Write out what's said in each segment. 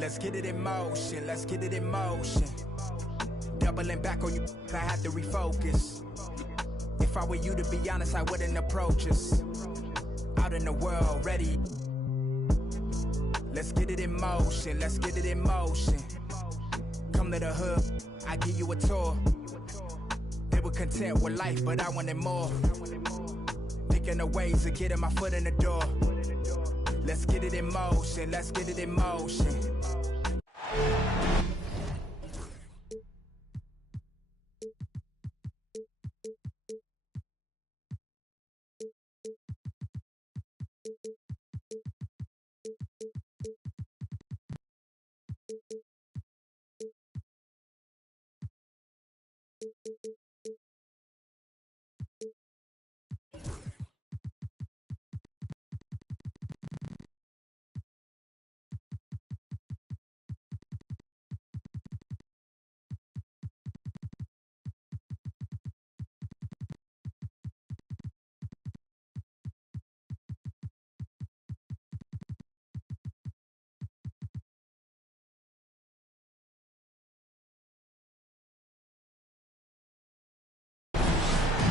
Let's get it in motion, let's get it in motion. Doubling back on you, I had to refocus. If I were you, to be honest, I wouldn't approach us. Out in the world, ready. Let's get it in motion, let's get it in motion. Come to the hood, I give you a tour. They were content with life, but I wanted more. Thinking of ways of getting my foot in the door. Let's get it in motion, let's get it in motion.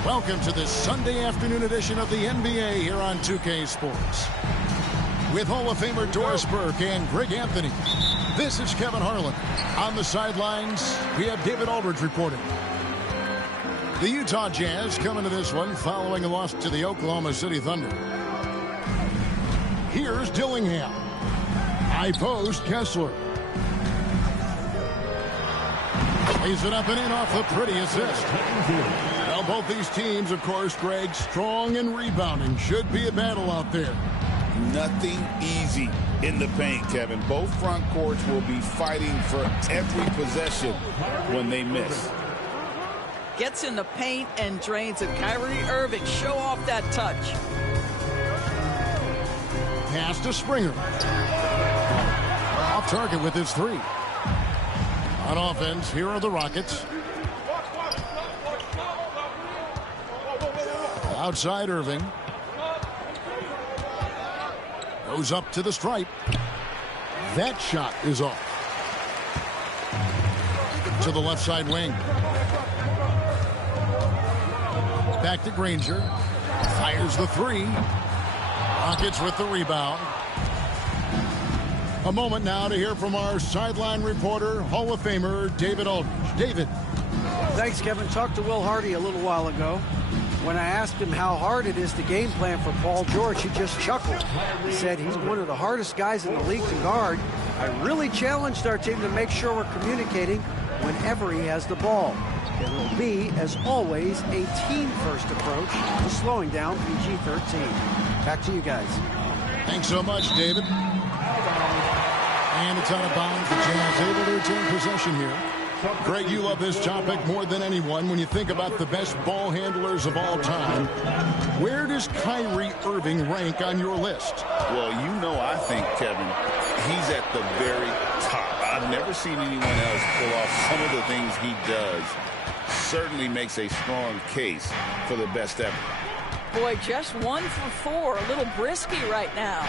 Welcome to this Sunday afternoon edition of the NBA here on 2K Sports. With Hall of Famer Doris Burke and Greg Anthony, this is Kevin Harlan. On the sidelines, we have David Aldridge reporting. The Utah Jazz come into this one following a loss to the Oklahoma City Thunder. Here's Dillingham. High post, Kessler. Plays it up and in off the pretty assist. Well, both these teams, of course, Greg, strong and rebounding. Should be a battle out there. Nothing easy in the paint, Kevin. Both front courts will be fighting for every possession when they miss. Gets in the paint and drains it. Kyrie Irving, show off that touch. Pass to Springer. Off target with his three. On offense, here are the Rockets. Outside Irving. Goes up to the stripe. That shot is off. To the left side wing. Back to Granger. Fires the three. Rockets with the rebound. A moment now to hear from our sideline reporter, Hall of Famer David Aldridge. David. Thanks, Kevin. Talked to Will Hardy a little while ago. When I asked him how hard it is to game plan for Paul George, he just chuckled. He said he's one of the hardest guys in the league to guard. I really challenged our team to make sure we're communicating whenever he has the ball. It will be, as always, a team-first approach to slowing down PG-13. Back to you guys. Thanks so much, David. And it's out of bounds. The Jazz able to retain possession here. Greg, you love this topic more than anyone. When you think about the best ball handlers of all time, where does Kyrie Irving rank on your list? Well, you know, I think, Kevin, he's at the very top. I've never seen anyone else pull off some of the things he does. Certainly makes a strong case for the best ever. Boy, just 1 for 4. A little brisky right now.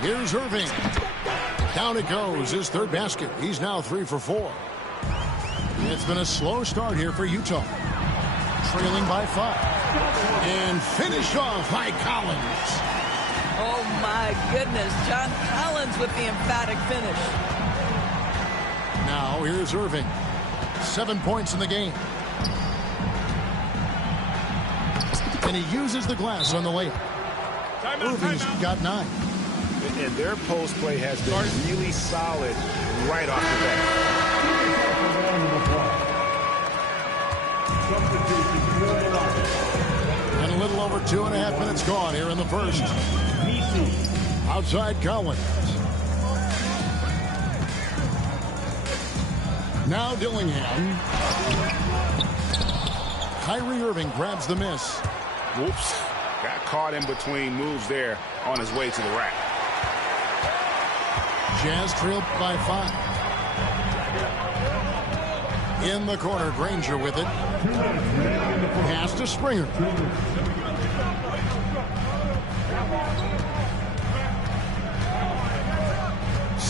Here's Irving. Down it goes. His third basket. He's now 3 for 4. It's been a slow start here for Utah. Trailing by 5. And finished off by Collins. Oh, my goodness. John Collins with the emphatic finish. Now, here's Irving. 7 points in the game. And he uses the glass on the layup. Irving's got 9. And their post play has been really solid right off the bat. And a little over 2.5 minutes gone here in the first. Outside Collins. Now Dillingham. Kyrie Irving grabs the miss. Whoops. Got caught in between moves there on his way to the rack. Jazz trailed by 5. In the corner, Granger with it. Pass to Springer.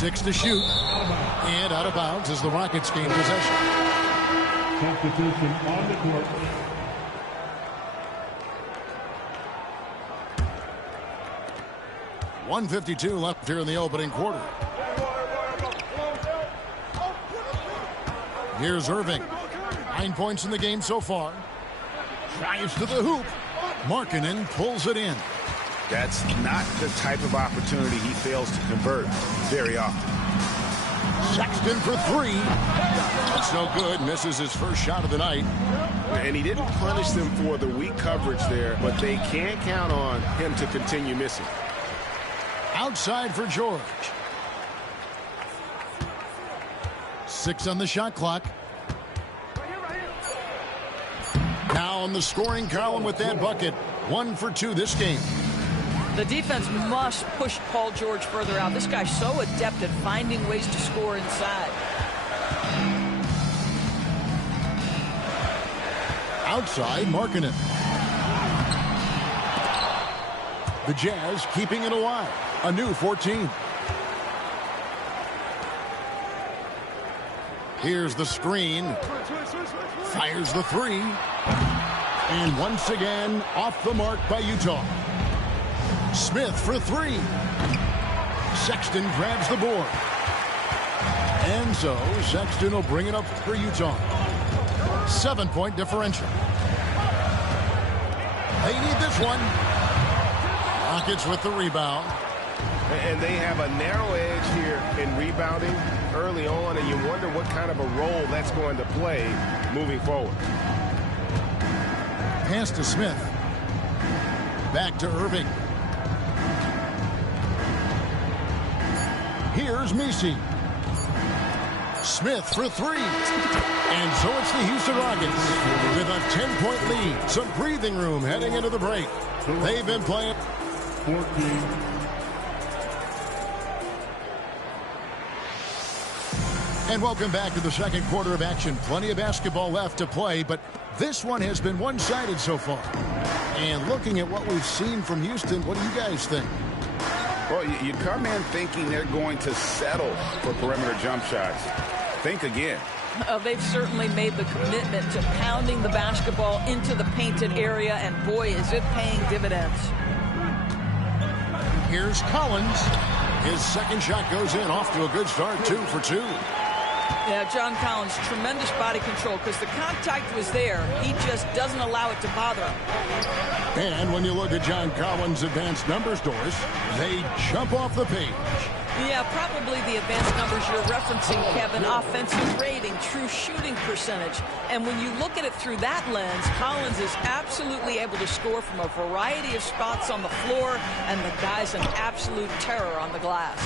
6 to shoot. And out of bounds as the Rockets gain possession. Substitution on the court. .152 left here in the opening quarter. Here's Irving. 9 points in the game so far. Drives to the hoop. Markkanen pulls it in. That's not the type of opportunity he fails to convert very often. Sexton for three. That's no good. Misses his first shot of the night. And he didn't punish them for the weak coverage there, but they can't count on him to continue missing. Outside for George. 6 on the shot clock. Now on the scoring column with that bucket. 1 for 2 this game. The defense must push Paul George further out. This guy's so adept at finding ways to score inside. Outside, Markkanen. The Jazz keeping it alive. A new 14. Here's the screen. Fires the three. And once again, off the mark by Utah. Smith for three. Sexton grabs the board. And so Sexton will bring it up for Utah. 7-point differential. They need this one. Rockets with the rebound. And they have a narrow edge here in rebounding early on, and you wonder what kind of a role that's going to play moving forward. Pass to Smith. Back to Irving. Here's Messi. Smith for three. And so it's the Houston Rockets with a 10-point lead. Some breathing room heading into the break. They've been playing 14. And welcome back to the second quarter of action. Plenty of basketball left to play, but this one has been one-sided so far. And looking at what we've seen from Houston, what do you guys think? Well, you come in thinking they're going to settle for perimeter jump shots. Think again. They've certainly made the commitment to pounding the basketball into the painted area, and boy, is it paying dividends. Here's Collins. His second shot goes in, off to a good start, 2 for 2. Yeah, John Collins, tremendous body control because the contact was there. He just doesn't allow it to bother him. And when you look at John Collins' advanced numbers, Doris, they jump off the page. Yeah, probably the advanced numbers you're referencing, Kevin. Offensive rating, true shooting percentage. And when you look at it through that lens, Collins is absolutely able to score from a variety of spots on the floor, and the guy's an absolute terror on the glass.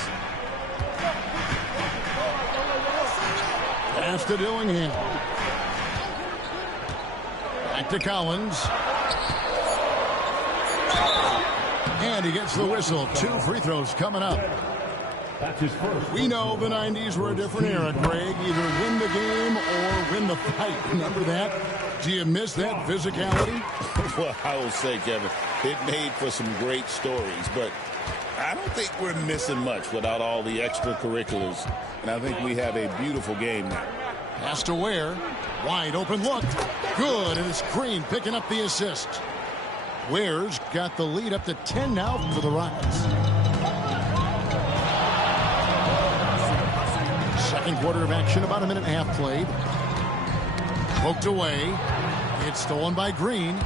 Pass to Dillingham. Back to Collins. And he gets the whistle. 2 free throws coming up. That's his first. We know the 90s were a different era, Greg. Either win the game or win the fight. Remember that? Do you miss that physicality? Well, I will say, Kevin, it made for some great stories, but I don't think we're missing much without all the extracurriculars. And I think we have a beautiful game now. Pass to Ware. Wide open look. Good, and it's Green picking up the assist. Ware's got the lead up to 10 now for the Rockets. Second quarter of action, about a minute and a half played. Poked away. It's stolen by Green.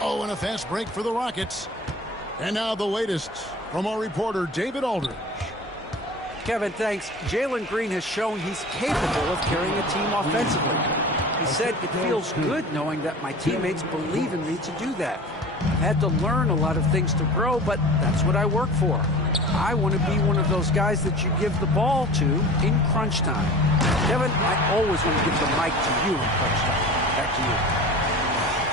Oh, and a fast break for the Rockets. And now the latest from our reporter, David Aldridge. Kevin, thanks. Jalen Green has shown he's capable of carrying a team offensively. He said, it feels good knowing that my teammates believe in me to do that. I've had to learn a lot of things to grow, but that's what I work for. I want to be one of those guys that you give the ball to in crunch time. Kevin, I always want to give the mic to you in crunch time. Back to you.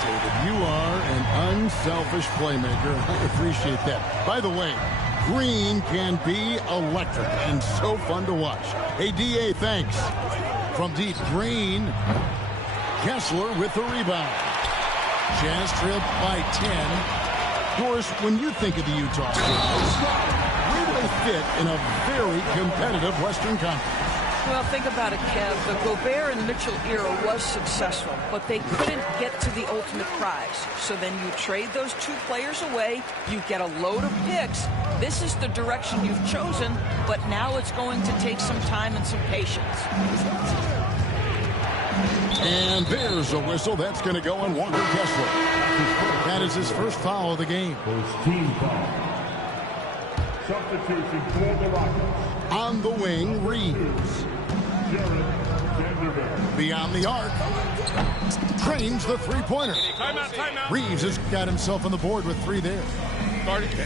David, you are an unselfish playmaker. I appreciate that. By the way, Green can be electric and so fun to watch. Hey, D.A., thanks. From deep, Green. Kessler with the rebound. Jazz trailed by 10. Doris, when you think of the Utah Jazz, where do they fit in a very competitive Western Conference? Well, think about it, Kev. The Gobert and Mitchell era was successful, but they couldn't get to the ultimate prize. So then you trade those two players away, you get a load of picks. This is the direction you've chosen, but now it's going to take some time and some patience. And there's a whistle. That's going to go on Walker Kessler. That is his first foul of the game. First team foul. Substitution for the Rockets. On the wing, Reeves. Beyond the arc. Trains the three-pointer. Timeout. Reeves has got himself on the board with 3 there.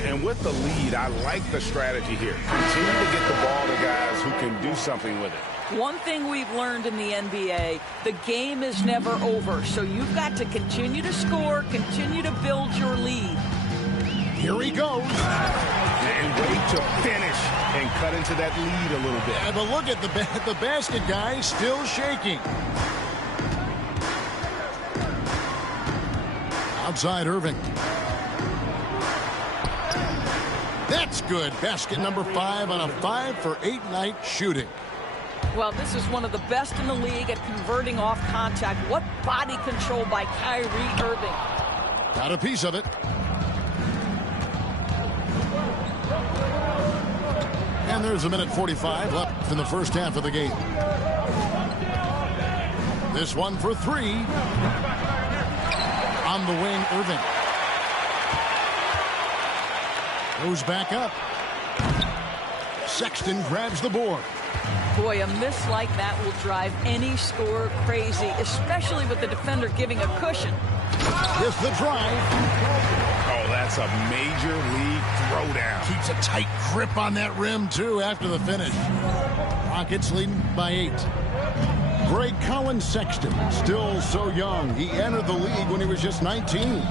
And with the lead, I like the strategy here. Continue to get the ball to guys who can do something with it. One thing we've learned in the NBA, the game is never over. So you've got to continue to score, continue to build your lead. Here he goes. And wait to finish and cut into that lead a little bit. Yeah, but look at the basket guy still shaking. Outside Irving. That's good. Basket number 5 on a 5 for 8 night shooting. Well, this is one of the best in the league at converting off contact. What body control by Kyrie Irving. Got a piece of it. And there's a minute 45 left in the first half of the game. This one for 3. On the wing, Irving. Goes back up. Sexton grabs the board. Boy, a miss like that will drive any scorer crazy, especially with the defender giving a cushion. With the drive. Oh, that's a major league throwdown. Keeps a tight grip on that rim, too, after the finish. Rockets leading by 8. Greg Collins Sexton, still so young. He entered the league when he was just 19.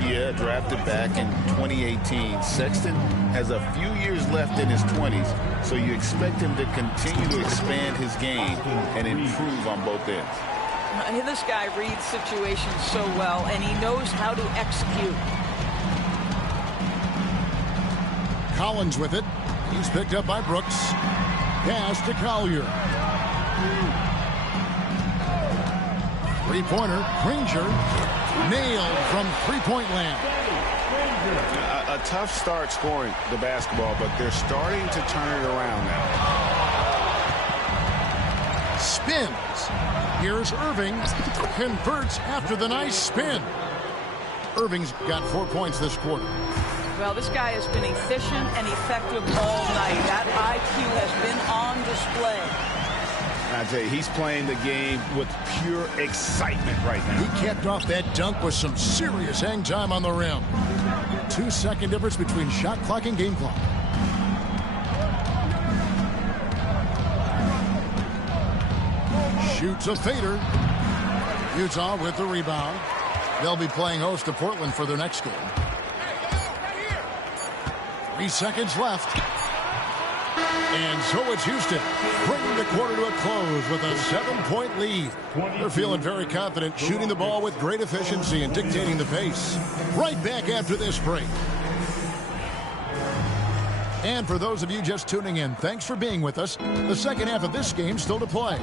Yeah, drafted back in 2018. Sexton has a few years left in his 20s, so you expect him to continue to expand his game and improve on both ends. This guy reads situations so well, and he knows how to execute. Collins with it. He's picked up by Brooks. Pass to Collier. Three-pointer, Granger, nailed from three-point land. A tough start scoring the basketball, but they're starting to turn it around now. Spins. Here's Irving. Converts after the nice spin. Irving's got 4 points this quarter. Well, this guy has been efficient and effective all night. That IQ has been on display. I tell you, he's playing the game with pure excitement right now. He capped off that dunk with some serious hang time on the rim. 2-second difference between shot clock and game clock. Shoots a fader. Utah with the rebound. They'll be playing host to Portland for their next game. 3 seconds left. And so it's Houston, bringing the quarter to a close with a 7-point lead. They're feeling very confident, shooting the ball with great efficiency and dictating the pace. Right back after this break. And for those of you just tuning in, thanks for being with us. The second half of this game still to play.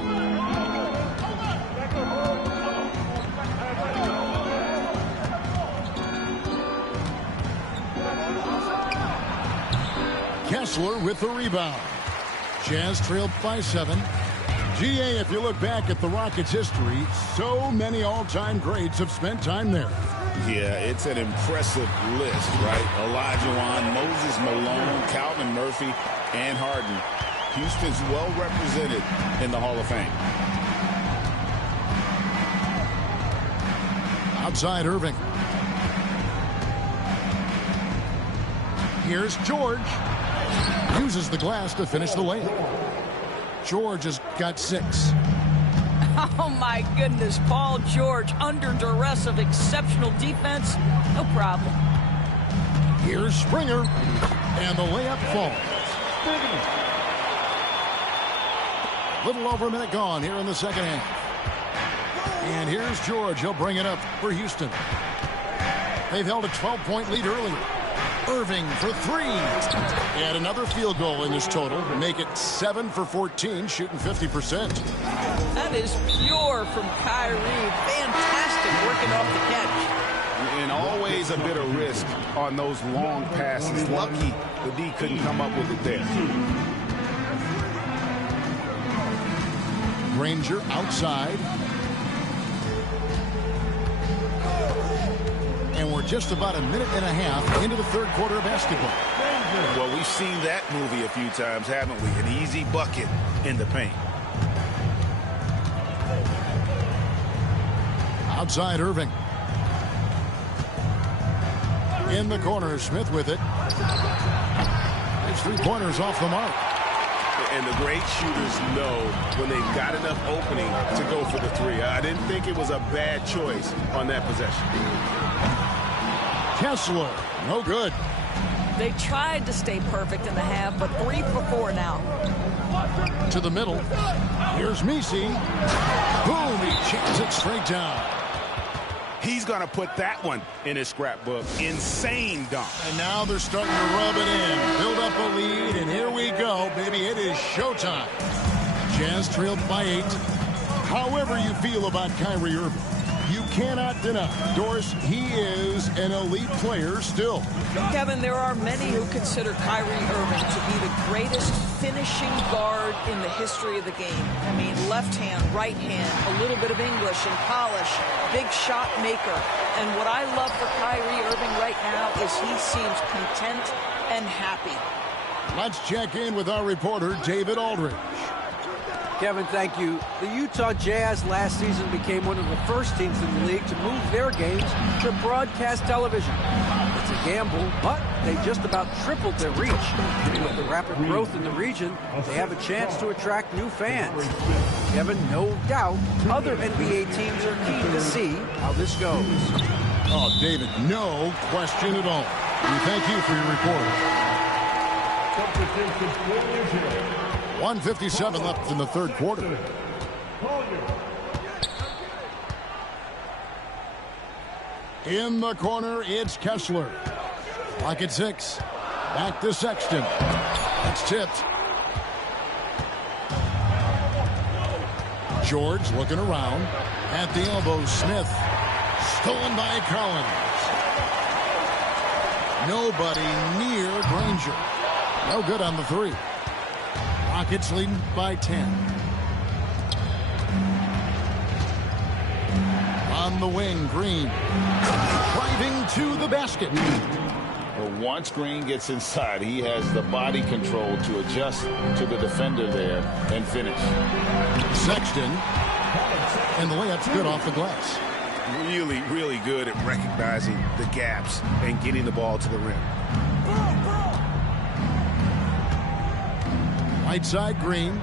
Kessler with the rebound. Jazz trailed by 7. GA, if you look back at the Rockets' history, so many all-time greats have spent time there. Yeah, it's an impressive list, right? Olajuwon, Moses Malone, Calvin Murphy, and Harden. Houston's well represented in the Hall of Fame. Outside Irving. Here's George. Uses the glass to finish the layup. George has got 6. Oh, my goodness. Paul George under duress of exceptional defense. No problem. Here's Springer. And the layup falls. A little over a minute gone here in the second half. And here's George. He'll bring it up for Houston. They've held a 12-point lead earlier. Irving for three. And another field goal in this total. Make it 7 for 14, shooting 50%. That is pure from Kyrie. Fantastic working off the catch. And always a bit of risk on those long passes. Lucky the D couldn't come up with it there. Granger outside. And we're just about a minute and a half into the third quarter of basketball. Well, we've seen that movie a few times, haven't we? An easy bucket in the paint. Outside Irving. In the corner, Smith with it. His three-pointers off the mark. And the great shooters know when they've got enough opening to go for the three. I didn't think it was a bad choice on that possession. Kessler, no good. They tried to stay perfect in the half, but 3 for 4 now. To the middle. Here's Messi. Boom, he jams it straight down. He's going to put that one in his scrapbook. Insane dunk. And now they're starting to rub it in. Build up a lead, and here we go, baby. It is showtime. Jazz trailed by 8. However you feel about Kyrie Irving, you cannot deny, Doris, he is an elite player still. Kevin, there are many who consider Kyrie Irving to be the greatest finishing guard in the history of the game. I mean, left hand, right hand, a little bit of English and polish, big shot maker. And what I love for Kyrie Irving right now is he seems content and happy. Let's check in with our reporter, David Aldridge. Kevin, thank you. The Utah Jazz last season became one of the first teams in the league to move their games to broadcast television. It's a gamble, but they just about tripled their reach. With the rapid growth in the region, they have a chance to attract new fans. Kevin, no doubt, other NBA teams are keen to see how this goes. Oh, David, no question at all. We thank you for your report. 1:57 left in the third quarter. In the corner, it's Kessler. Clock at 6. Back to Sexton. That's tipped. George looking around. At the elbow, Smith. Stolen by Collins. Nobody near Granger. No good on the three. Rockets leading by 10. On the wing, Green. Driving to the basket. Well, once Green gets inside, he has the body control to adjust to the defender there and finish. Sexton. And the layup's good off the glass. Really, really good at recognizing the gaps and getting the ball to the rim. Right side, Green.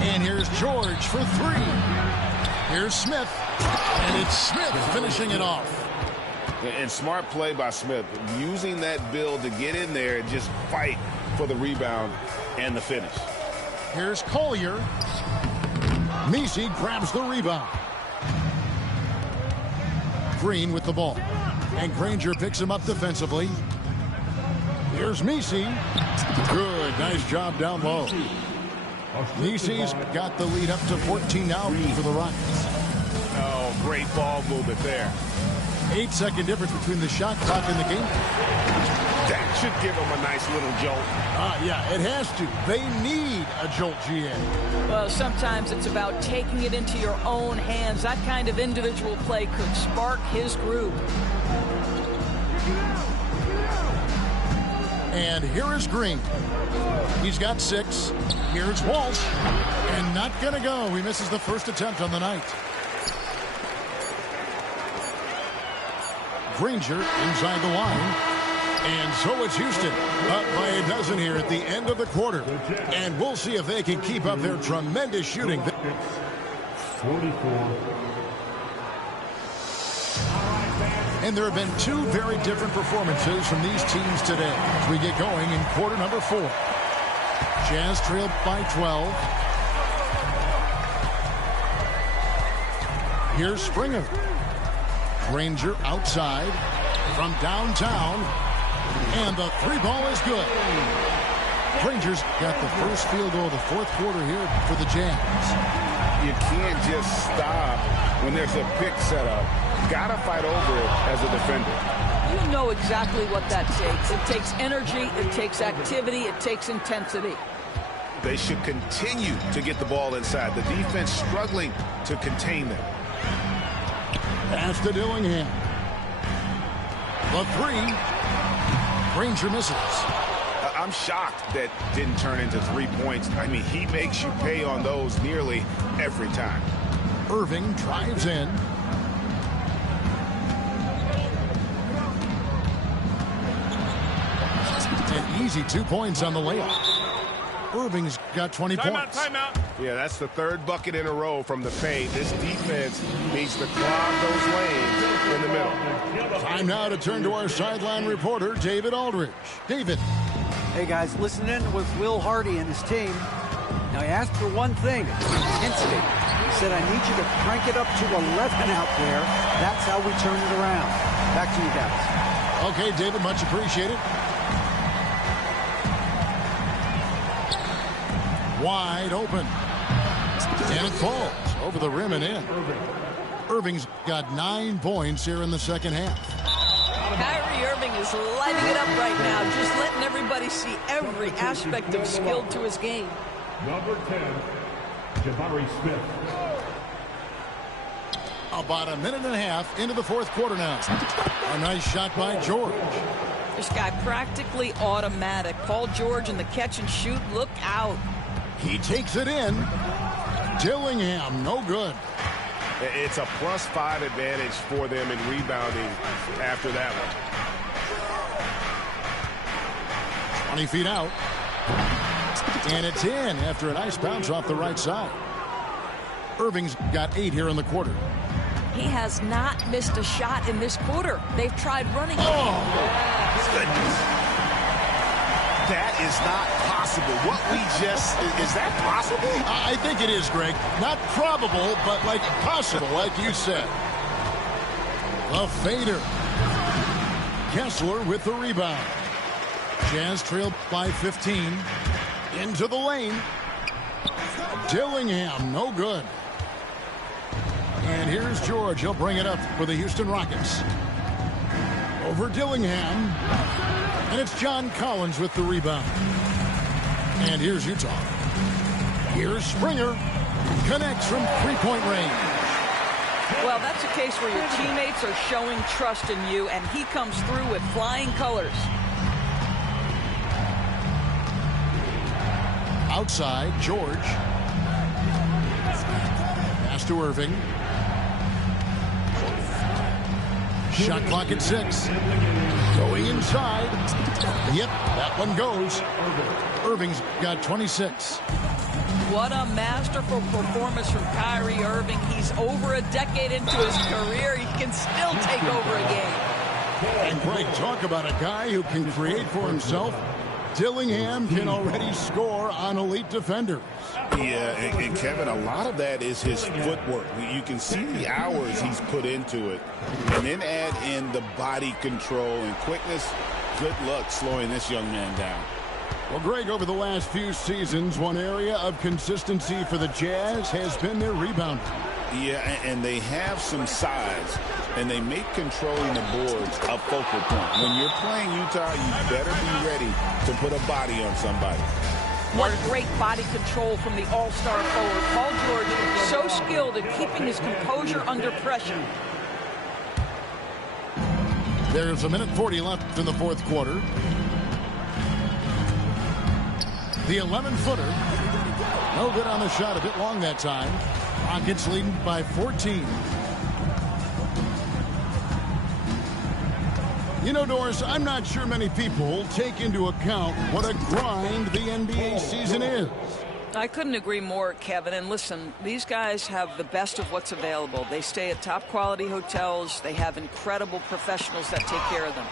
And here's George for three. Here's Smith. And it's Smith finishing it off. And smart play by Smith, using that build to get in there and just fight for the rebound and the finish. Here's Collier. Messi grabs the rebound. Green with the ball. And Granger picks him up defensively. Here's Messi. Good. Nice job down low. Messi's got the lead up to 14 now for the Rockets. Oh, great ball movement there. 8-second difference between the shot clock and the game. That should give them a nice little jolt. Yeah, it has to. They need a jolt, GA. Well, sometimes it's about taking it into your own hands. That kind of individual play could spark his group. And here is Green. He's got 6. Here's Walsh. And not going to go. He misses the first attempt on the night. Granger inside the line. And so it's Houston up by a dozen here at the end of the quarter. And we'll see if they can keep up their tremendous shooting. 44. And there have been 2 very different performances from these teams today as we get going in quarter number 4. Jazz trailed by 12. Here's Springer. Granger outside from downtown. And the three ball is good. Rangers got the first field goal of the fourth quarter here for the Jazz. You can't just stop when there's a pick set up. Got to fight over it as a defender. You know exactly what that takes. It takes energy, it takes activity, it takes intensity. They should continue to get the ball inside. The defense struggling to contain them. Pass to Dillingham. The three. Ranger misses. I'm shocked that didn't turn into 3 points. I mean, he makes you pay on those nearly every time. Irving drives in. An easy 2 points on the layup. Irving's got 20 points. Timeout. Yeah, that's the third bucket in a row from the paint. This defense needs to clog those lanes in the middle. Time now to turn to our sideline reporter, David Aldridge. David. Hey, guys, listen in with Will Hardy and his team. Now, he asked for one thing, intensity. He said, I need you to crank it up to 11 out there. That's how we turn it around. Back to you guys. Okay, David, much appreciated. Wide open. And it falls over the rim and in. Irving's got 9 points here in the second half. Kyrie Irving is lighting it up right now, just letting everybody see every aspect of skill to his game. Number 10, Jabari Smith. About a minute and a half into the fourth quarter now. A nice shot by George. This guy practically automatic. Paul George in the catch and shoot. Look out. He takes it in. Dillingham, no good. It's a +5 advantage for them in rebounding after that one. 20 feet out. And it's in after a nice bounce off the right side. Irving's got 8 here in the quarter. He has not missed a shot in this quarter. They've tried running. Oh, Goodness. That is not possible. What we just, is that possible? I think it is, Greg. Not probable, but like possible, like you said. A fader. Kessler with the rebound. Jazz trail by 15. Into the lane. Dillingham, no good. And here's George. He'll bring it up for the Houston Rockets. Over Dillingham. And it's John Collins with the rebound. And here's Utah. Here's Springer. Connects from three-point range. Well, that's a case where your teammates are showing trust in you, and he comes through with flying colors. Outside, George. Pass to Irving. Shot clock at 6. Going inside. Yep, that one goes. Irving's got 26. What a masterful performance from Kyrie Irving. He's over a decade into his career. He can still take over a game. And Greg, talk about a guy who can create for himself. Dillingham can already score on elite defenders. Yeah, and Kevin, a lot of that is his footwork. You can see the hours he's put into it. And then add in the body control and quickness. Good luck slowing this young man down. Well, Greg, over the last few seasons, one area of consistency for the Jazz has been their rebounding. Yeah, and they have some size, and they make controlling the boards a focal point. When you're playing Utah, you better be ready to put a body on somebody. What great body control from the all-star forward. Paul George, so skilled at keeping his composure under pressure. There's a minute 40 left in the fourth quarter. The 11-footer. No good on the shot. A bit long that time. Rockets leading by 14. You know, Doris, I'm not sure many people take into account what a grind the NBA season is. I couldn't agree more, Kevin. And listen, these guys have the best of what's available. They stay at top-quality hotels. They have incredible professionals that take care of them.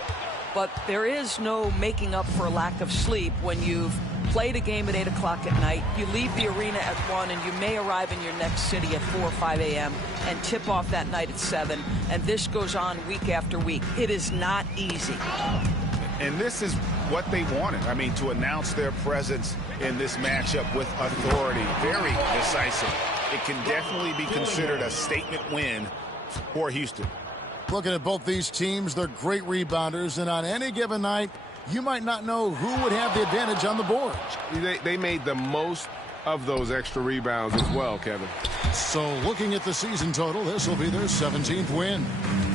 But there is no making up for a lack of sleep when you've played a game at 8 o'clock at night, you leave the arena at 1, and you may arrive in your next city at 4 or 5 a.m. and tip off that night at 7, and this goes on week after week. It is not easy. And this is what they wanted. I mean, to announce their presence in this matchup with authority. Very decisive. It can definitely be considered a statement win for Houston. Looking at both these teams, they're great rebounders, and on any given night, you might not know who would have the advantage on the boards. They made the most of those extra rebounds as well, Kevin. So looking at the season total, this will be their 17th win.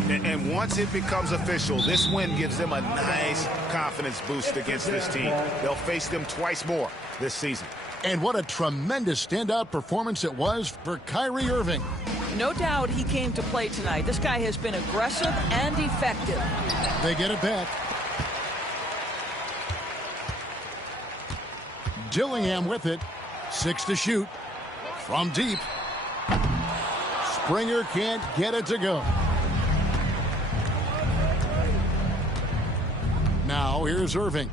And once it becomes official, this win gives them a nice confidence boost against this team. They'll face them twice more this season. And what a tremendous standout performance it was for Kyrie Irving. No doubt he came to play tonight. This guy has been aggressive and effective. They get it back. Dillingham with it. 6 to shoot. From deep. Springer can't get it to go. Now here's Irving.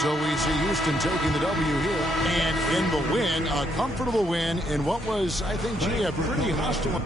So we see Houston taking the W here. And in the win, a comfortable win in what was, I think, a pretty hostile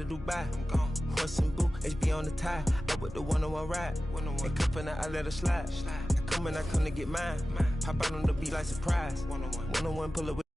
Dubai, horse and boot, HB on the tie. Up with the one-on-one ride. Ain't cuffin' I let her slide. I come to get mine. Pop out on the beat like surprise. One-on-one pull up with